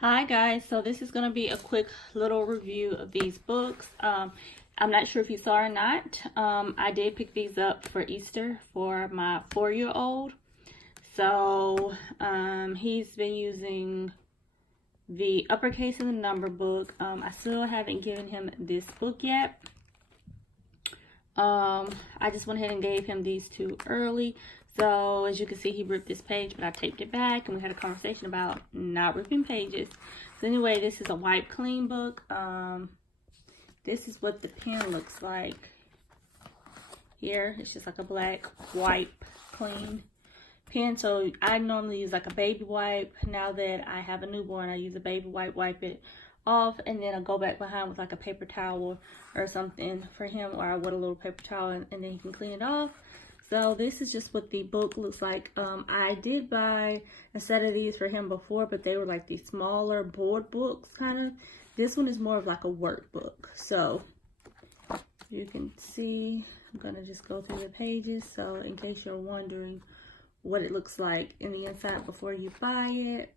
Hi guys, so this is going to be a quick little review of these books. I'm not sure if you saw or not. I did pick these up for Easter for my 4-year-old. So he's been using the uppercase in the number book. I still haven't given him this book yet. I just went ahead and gave him these two early. So as you can see, he ripped this page, but I taped it back and we had a conversation about not ripping pages. So anyway, this is a wipe clean book. This is what the pen looks like. Here, it's just like a black wipe clean pen. So I normally use like a baby wipe. Now that I have a newborn, I use a baby wipe it off, and then I go back behind with like a paper towel or something for him, or I wet a little paper towel and then he can clean it off. So this is just what the book looks like. I did buy a set of these for him before, but they were like these smaller board books kind of. This one is more of like a workbook. So you can see, I'm gonna just go through the pages. So in case you're wondering what it looks like in the inside before you buy it.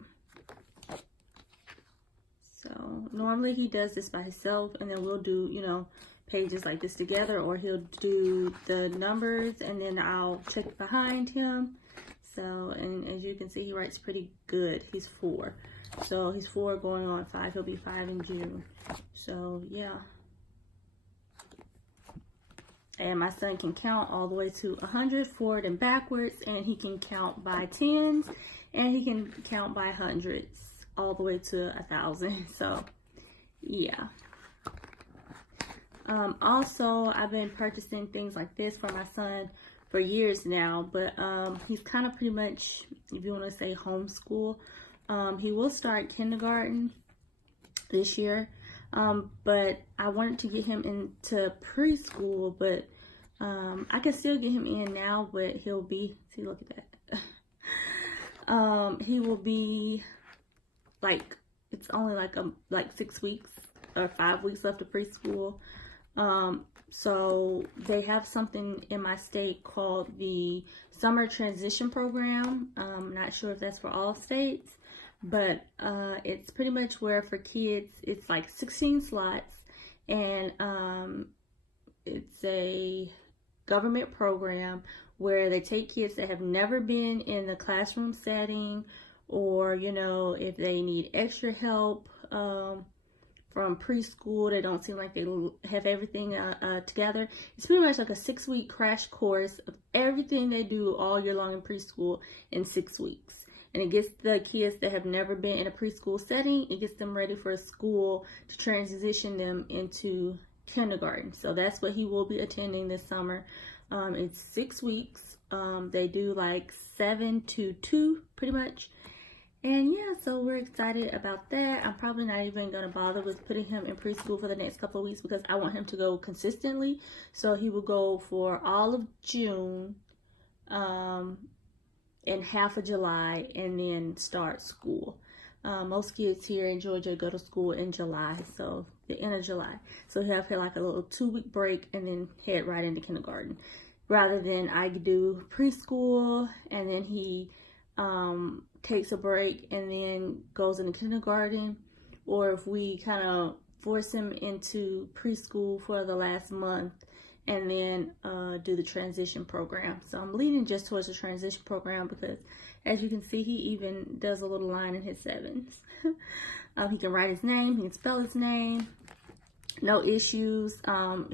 So normally he does this by himself, and then we'll do, you know, pages like this together, or he'll do the numbers and then I'll check behind him. So, and as you can see, he writes pretty good. He's 4. So he's 4 going on 5. He'll be 5 in June. So yeah. And my son can count all the way to 100 forward and backwards, and he can count by tens, and he can count by hundreds all the way to 1,000. So yeah. Also, I've been purchasing things like this for my son for years now, but he's kind of pretty much, if you want to say, homeschool. He will start kindergarten this year, but I wanted to get him into preschool, but I can still get him in now, but he'll be, see, look at that. He will be like, it's only like 6 weeks or 5 weeks left of preschool. So they have something in my state called the Summer Transition Program. I'm not sure if that's for all states, but it's pretty much where for kids, it's like 16 slots, and it's a government program where they take kids that have never been in the classroom setting, or, you know, if they need extra help from preschool, they don't seem like they have everything together. It's pretty much like a 6-week crash course of everything they do all year long in preschool in 6 weeks. And it gets the kids that have never been in a preschool setting, it gets them ready for a school to transition them into kindergarten. So that's what he will be attending this summer. It's 6 weeks. They do like 7 to 2 pretty much. And yeah, so we're excited about that. I'm probably not even going to bother with putting him in preschool for the next couple of weeks because I want him to go consistently. So he will go for all of June and half of July, and then start school. Most kids here in Georgia go to school in July, so the end of July. So he'll have like a little 2-week break and then head right into kindergarten. Rather than I do preschool and then he takes a break and then goes into kindergarten, or if we kind of force him into preschool for the last month and then do the transition program. So I'm leaning just towards the transition program because, as you can see, he even does a little line in his 7s. He can write his name, he can spell his name, no issues.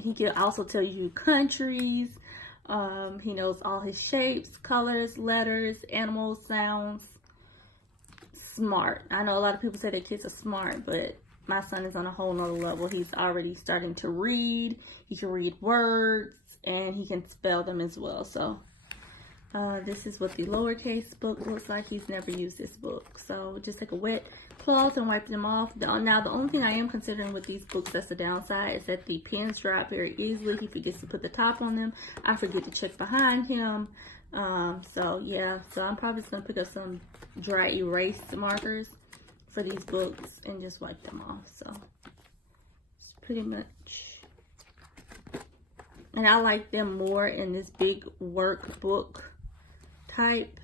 He can also tell you countries. He knows all his shapes, colors, letters, animals, sounds. Smart. I know a lot of people say their kids are smart, but my son is on a whole nother level. He's already starting to read. He can read words, and he can spell them as well. So this is what the lowercase book looks like. He's never used this book. So just take a wet cloth and wipe them off. Now, the only thing I am considering with these books that's the downside is that the pens dry up very easily. He forgets to put the top on them. I forget to check behind him. So yeah, so I'm probably just gonna pick up some dry erase markers for these books and just wipe them off. So it's pretty much, and I like them more in this big workbook type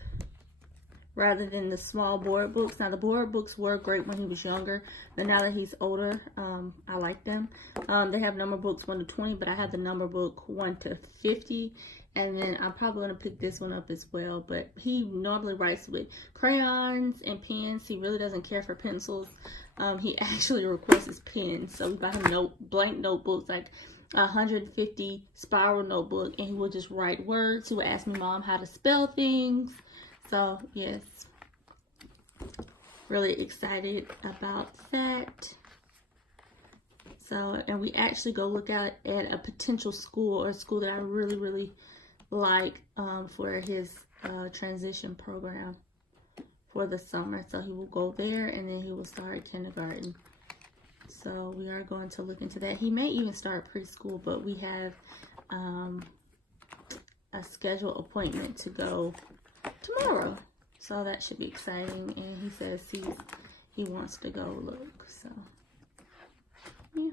rather than the small board books. Now the board books were great when he was younger, but now that he's older, I like them. They have number books 1 to 20, but I have the number book 1 to 50. And then I'm probably going to pick this one up as well. But he normally writes with crayons and pens. He really doesn't care for pencils. He actually requests pens. So we buy him blank notebooks, like 150 spiral notebook. And he will just write words. He will ask me, Mom, how to spell things. So, yes. Really excited about that. So, and we actually go look at a potential school, or a school that I really, really like for his transition program for the summer. So he will go there, and then he will start kindergarten. So we are going to look into that. He may even start preschool, but we have a scheduled appointment to go tomorrow. So that should be exciting. And he says he wants to go look. So yeah.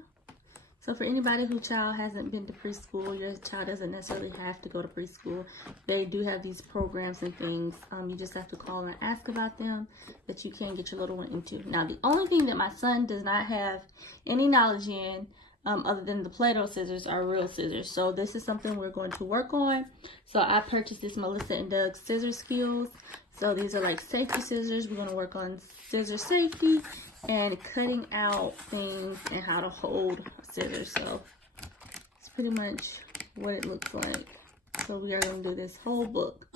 So for anybody whose child hasn't been to preschool, your child doesn't necessarily have to go to preschool. They do have these programs and things. You just have to call and ask about them that you can get your little one into. Now, the only thing that my son does not have any knowledge in, other than the Play-Doh scissors, are real scissors. So this is something we're going to work on. So I purchased this Melissa and Doug scissor skills. So these are like safety scissors. We're going to work on scissor safety and cutting out things and how to hold scissors. So it's pretty much what it looks like. So we are going to do this whole book.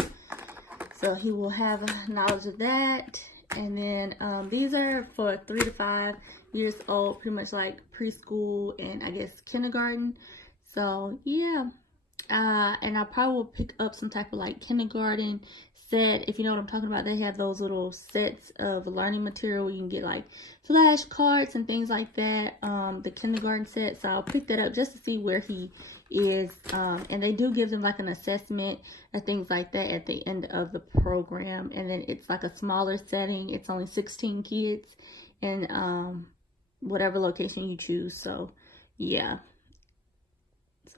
So he will have knowledge of that. And then these are for 3 to 5 years old, pretty much like preschool and I guess kindergarten. So yeah. And I probably will pick up some type of like kindergarten set. If you know what I'm talking about, they have those little sets of learning material where you can get like flashcards and things like that. The kindergarten set. So I'll pick that up just to see where he is. And they do give them like an assessment and things like that at the end of the program. And then it's like a smaller setting. It's only 16 kids in whatever location you choose. So yeah.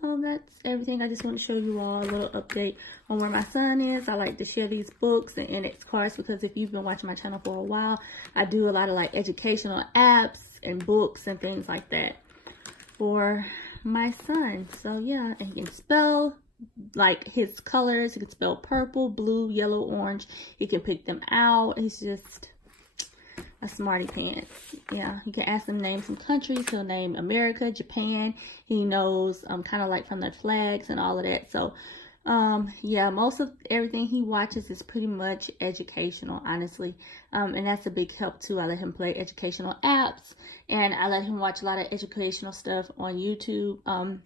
So that's everything. I just want to show you all a little update on where my son is. I like to share these books and index cards because if you've been watching my channel for a while, I do a lot of like educational apps and books and things like that for my son. So yeah, and he can spell like his colors. He can spell purple, blue, yellow, orange. He can pick them out. He's just a smarty pants. Yeah, you can ask him to name some countries. He'll name America, Japan. He knows kind of like from their flags and all of that. So yeah, most of everything he watches is pretty much educational, honestly. And that's a big help too. I let him play educational apps, and I let him watch a lot of educational stuff on YouTube.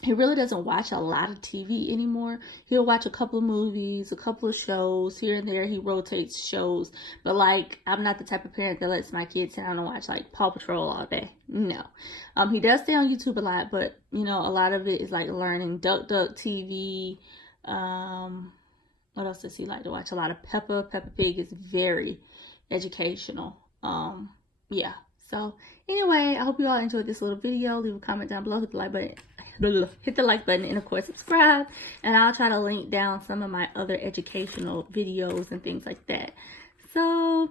He really doesn't watch a lot of TV anymore. He'll watch a couple of movies, a couple of shows. Here and there, he rotates shows. But, like, I'm not the type of parent that lets my kids sit down and watch, like, Paw Patrol all day. No. He does stay on YouTube a lot, but, you know, a lot of it is, like, learning Duck Duck TV. What else does he like to watch? A lot of Peppa. Peppa Pig is very educational. Yeah. So, anyway, I hope you all enjoyed this little video. Leave a comment down below. Hit the like button and of course subscribe, and I'll try to link down some of my other educational videos and things like that. So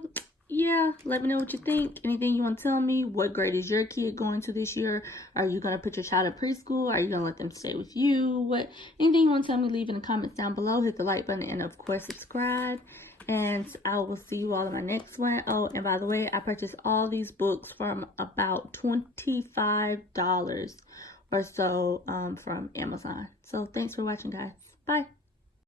yeah, let me know what you think. Anything you want to tell me? What grade is your kid going to this year? Are you going to put your child in preschool? Are you going to let them stay with you? Anything you want to tell me, leave in the comments down below. Hit the like button and of course subscribe. And I will see you all in my next one. Oh, and by the way, I purchased all these books from about $25 or so from Amazon. So thanks for watching, guys. Bye.